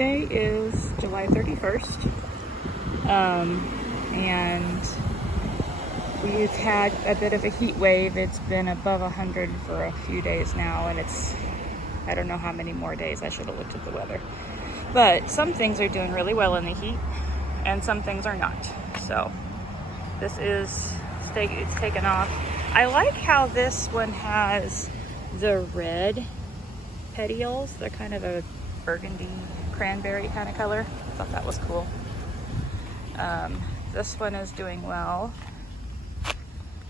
today is July 31st, and we've had a bit of a heat wave. It's been above 100 for a few days now, and I don't know how many more days. I should have looked at the weather. But some things are doing really well in the heat, and some things are not. So this is, it's taken off. I like how this one has the red petioles. They're kind of a burgundy cranberry kind of color. I thought that was cool. This one is doing well.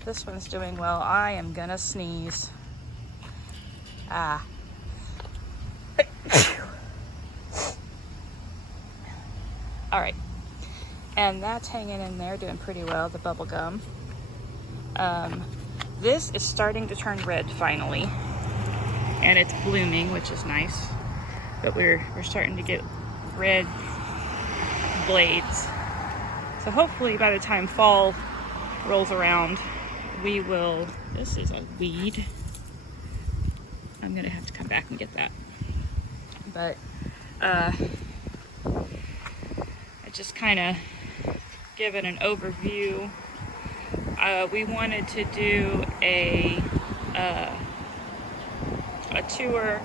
This one's doing well. I am gonna sneeze. All right, and that's hanging in there, doing pretty well, the bubble gum. This is starting to turn red finally, and it's blooming, which is nice. But we're starting to get red blades. So hopefully by the time fall rolls around, we will, this is a weed. I'm gonna have to come back and get that. But I just kind of give it an overview. We wanted to do a tour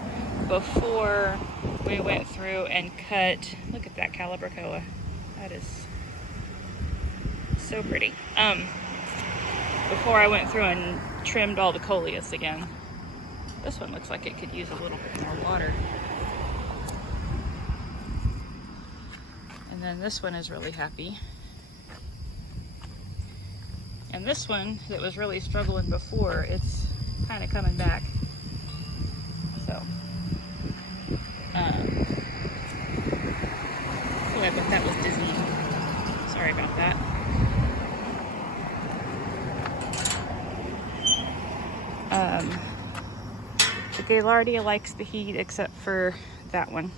before we went through and cut. Look at that Calibrachoa. That is so pretty. Before I went through and trimmed all the coleus again. This one looks like it could use a little bit more water. And then this one is really happy. And this one that was really struggling before, it's kind of coming back. So, oh, I bet that was dizzy. Sorry about that. The Gaillardia likes the heat except for that one.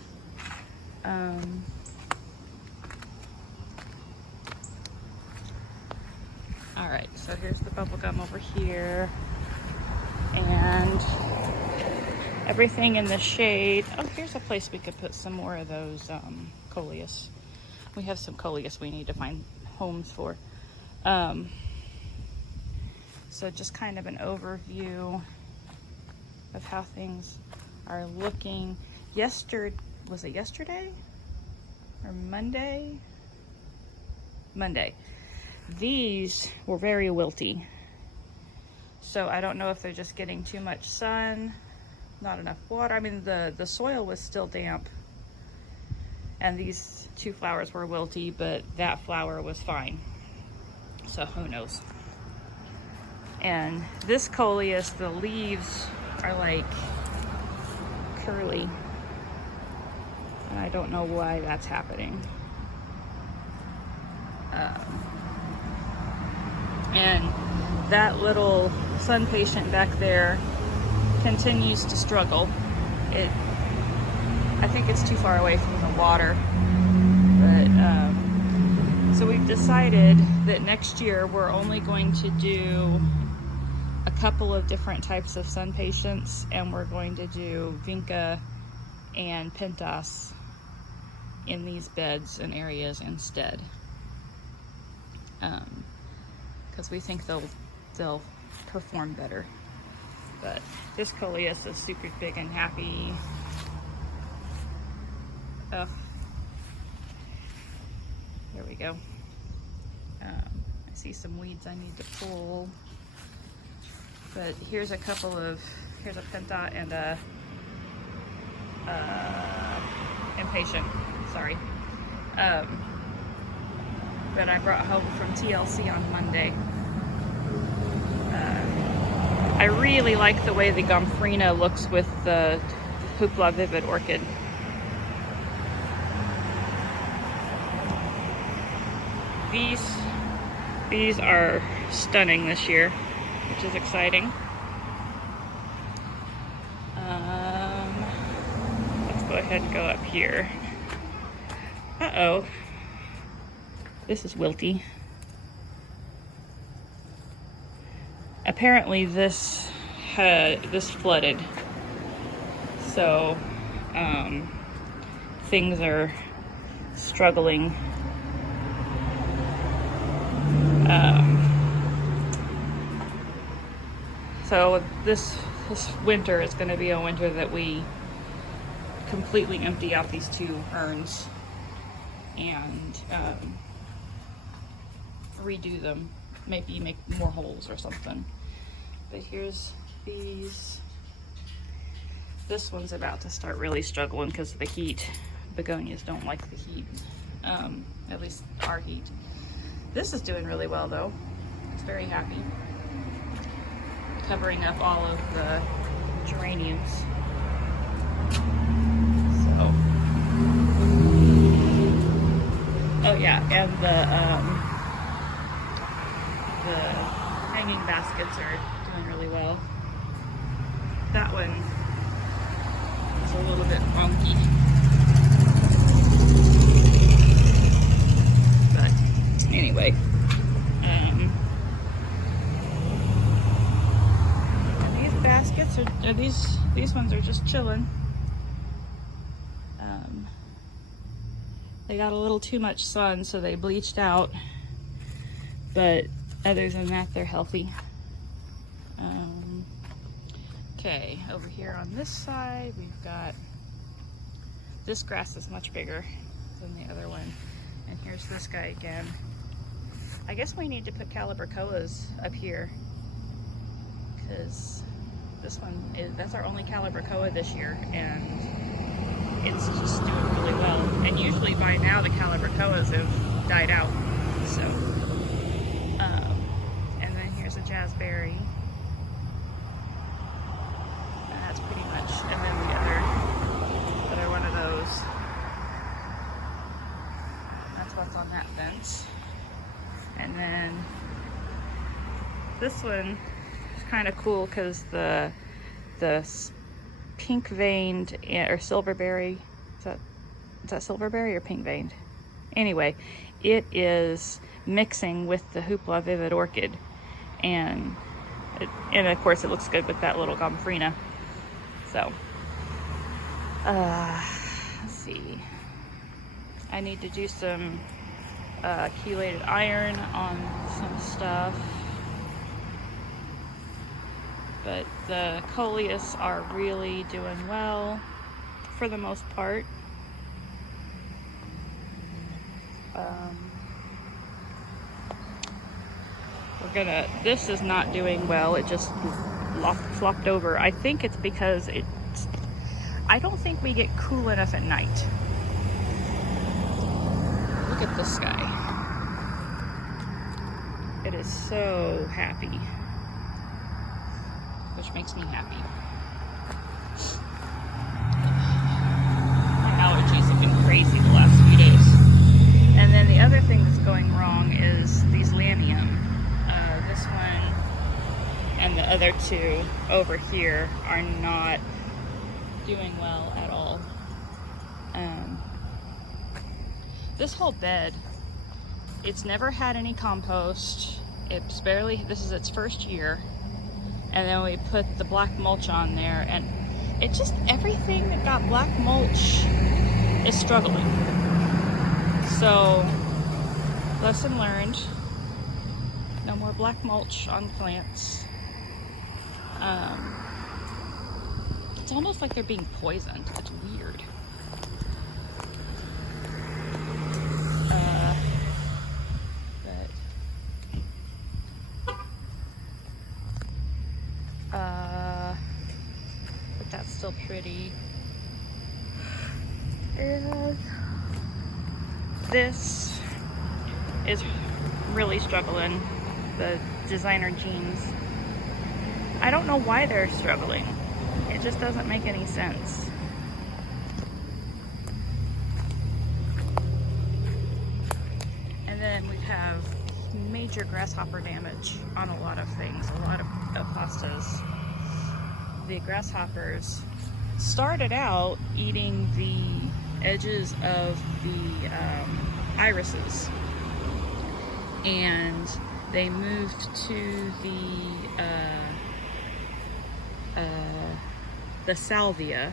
All right, so here's the bubble gum over here, and everything in the shade. Oh, here's a place we could put some more of those coleus. We have some coleus we need to find homes for. So just kind of an overview of how things are looking. Was it yesterday or Monday? Monday. These were very wilty. So I don't know if they're just getting too much sun, not enough water. I mean, the soil was still damp, and these two flowers were wilty, but that flower was fine. So who knows? And this coleus, the leaves are like curly. And I don't know why that's happening. And that little sun patient back there continues to struggle. I think it's too far away from the water. But so we've decided that next year we're only going to do a couple of different types of sun patients, and we're going to do Vinca and Pentas in these beds and areas instead. Because we think they'll perform better. But this coleus is super big and happy. Oh, there we go. I see some weeds I need to pull. But here's a penta and a impatient, sorry. That I brought home from TLC on Monday. I really like the way the Gomphrena looks with the Hoopla Vivid orchid. These are stunning this year, which is exciting. Let's go ahead and go up here. Uh-oh. This is wilty. Apparently this flooded. So things are struggling. So this winter is going to be a winter that we completely empty out these 2 urns and redo them. Maybe make more holes or something. But here's these. This one's about to start really struggling because of the heat. Begonias don't like the heat, at least our heat. This is doing really well though. It's very happy. Covering up all of the geraniums. So, oh yeah, and the hanging baskets are doing really well. That one is a little bit funky, but anyway. Baskets are these ones are just chilling. They got a little too much sun, so they bleached out, but other than that, they're healthy. Okay, over here on this side, we've got, this grass is much bigger than the other one, and here's this guy again. I guess we need to put calibrachoas up here, because this one that's our only calibrachoa this year, and it's just doing really well. And usually by now the calibrachoas have died out. So, and then here's a jazzberry, and that's pretty much. And then the other one of those. That's what's on that fence. And then this one. Kind of cool because the pink veined or silverberry, is that silverberry or pink veined? Anyway, it is mixing with the Hoopla Vivid Orchid, and of course it looks good with that little gomphrena. So let's see, I need to do some chelated iron on some stuff. But the coleus are really doing well for the most part. This is not doing well. It just flopped over. I think it's because I don't think we get cool enough at night. Look at this guy. It is so happy. Which makes me happy. My allergies have been crazy the last few days. And then the other thing that's going wrong is these lamium. This one and the other 2 over here are not doing well at all. This whole bed, it's never had any compost. It's barely, this is its first year. And then we put the black mulch on there, and it just, everything that got black mulch is struggling. So, lesson learned, no more black mulch on plants. It's almost like they're being poisoned. It's weird. But that's still pretty. And this is really struggling, the designer jeans. I don't know why they're struggling. It just doesn't make any sense. And then we have major grasshopper damage on a lot of things, a lot of hostas. The grasshoppers started out eating the edges of the irises, and they moved to the salvia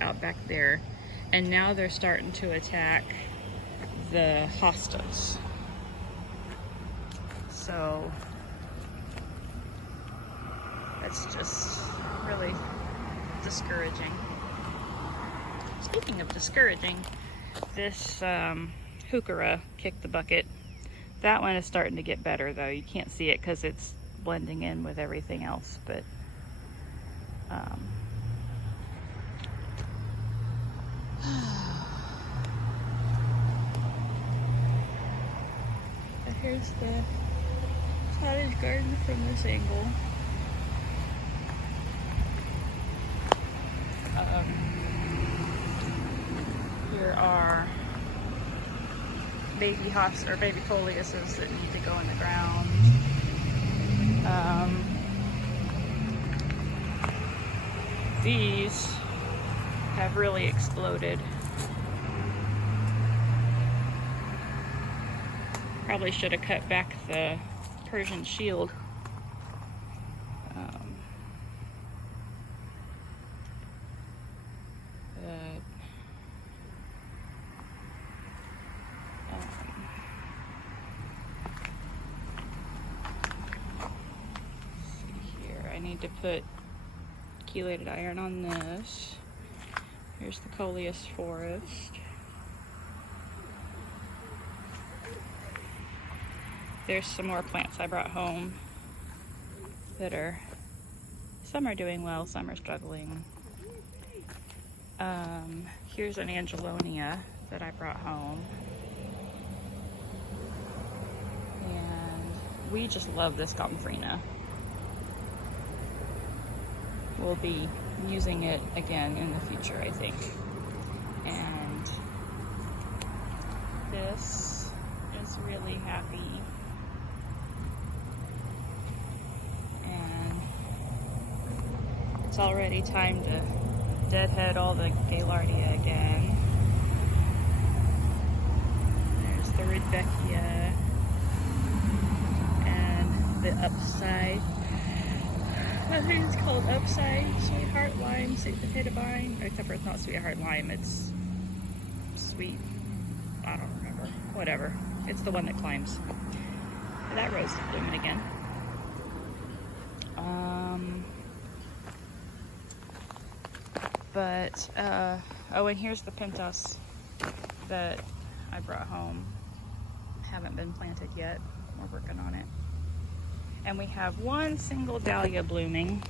out back there, And now they're starting to attack the hostas. So it's just really discouraging. Speaking of discouraging, this heuchera kicked the bucket. That one is starting to get better though. You can't see it because it's blending in with everything else, but here's the cottage garden from this angle. Here are baby hops or baby coleuses that need to go in the ground. These have really exploded. Probably should have cut back the Persian shield. See here, I need to put chelated iron on this. Here's the coleus forest. There's some more plants I brought home that are, some are doing well, some are struggling. Here's an Angelonia that I brought home. And we just love this Gomphrena. We'll be using it again in the future, I think. And this is really happy. And it's already time to deadhead all the Gaillardia again. There's the Rudbeckia and the Upside. I think it's called Upside Sweetheart Lime Sweet Potato Vine. Except for it's not Sweetheart Lime, it's Sweet, I don't remember. Whatever. It's the one that climbs. That rose is blooming again. Oh, and here's the Pentas that I brought home. Haven't been planted yet. We're working on it. And we have one single dahlia blooming.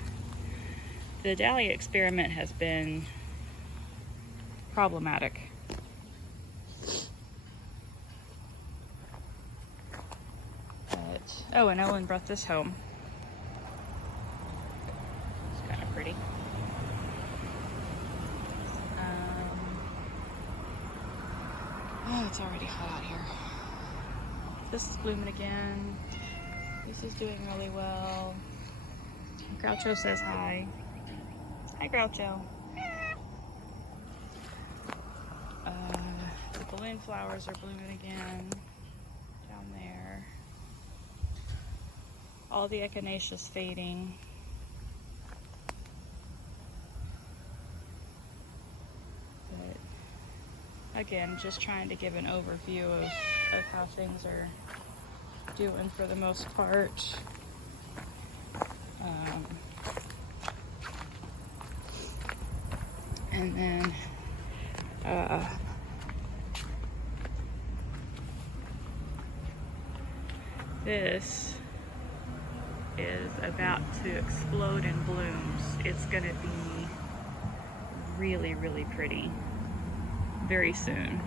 The dahlia experiment has been problematic. Oh, and Ellen brought this home. It's kind of pretty. Oh, it's already hot out here. This is blooming again. This is doing really well. Groucho says hi. Hi, Groucho. The balloon flowers are blooming again down there. All the echinaceas fading. But again, just trying to give an overview of how things are doing for the most part. And then this is about to explode in blooms. It's gonna be really, really pretty very soon.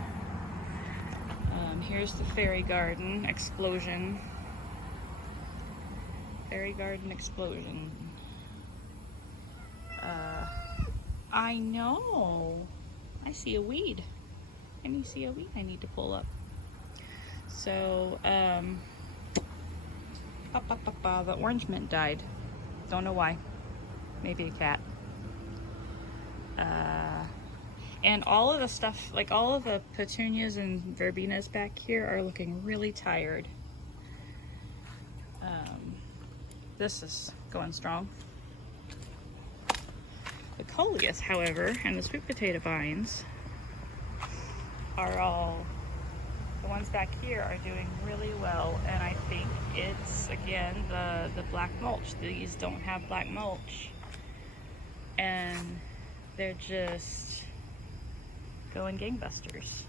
Here's the fairy garden explosion. Fairy garden explosion. I know. I see a weed. Can you see a weed I need to pull up? So, the orange mint died. Don't know why. Maybe a cat. And all of the stuff, like all of the petunias and verbenas back here are looking really tired. This is going strong. The coleus, however, and the sweet potato vines are all, the ones back here are doing really well, and I think it's, again, the black mulch. These don't have black mulch, and they're just going gangbusters.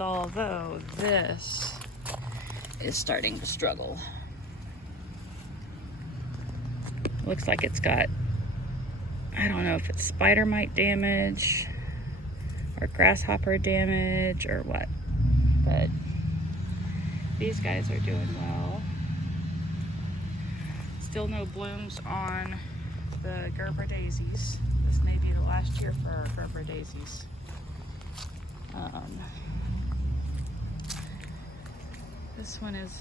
Although this is starting to struggle. Looks like it's got, I don't know if it's spider mite damage or grasshopper damage or what, but these guys are doing well. Still no blooms on the Gerber daisies. This may be the last year for our Gerber daisies. This one is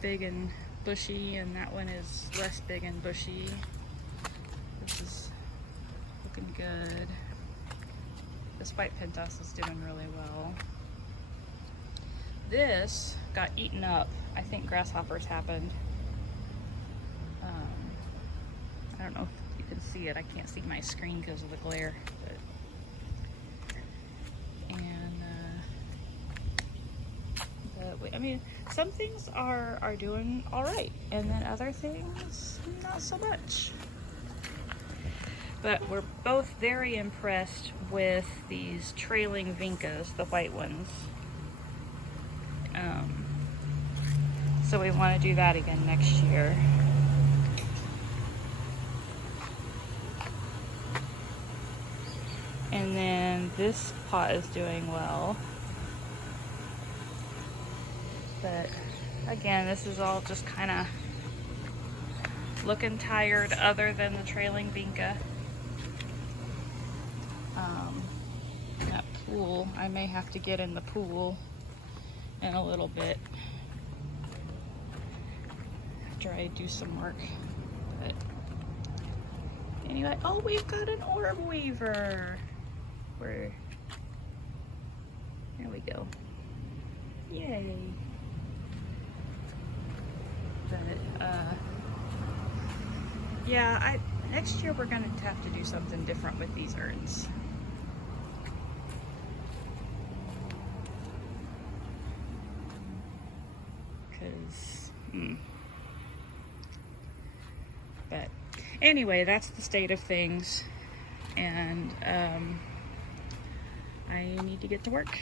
big and bushy, and that one is less big and bushy. This is looking good. This white pentas is doing really well. This got eaten up. I think grasshoppers happened. I don't know if you can see it. I can't see my screen because of the glare. I mean, some things are doing all right, and then other things not so much. But we're both very impressed with these trailing vincas, the white ones. So we want to do that again next year. And then this pot is doing well. But again, this is all just kind of looking tired other than the trailing vinca. That pool, I may have to get in the pool in a little bit after I do some work. But anyway, oh, we've got an orb weaver. There we go. Yay. But yeah, next year we're gonna have to do something different with these urns. But anyway, that's the state of things, and I need to get to work.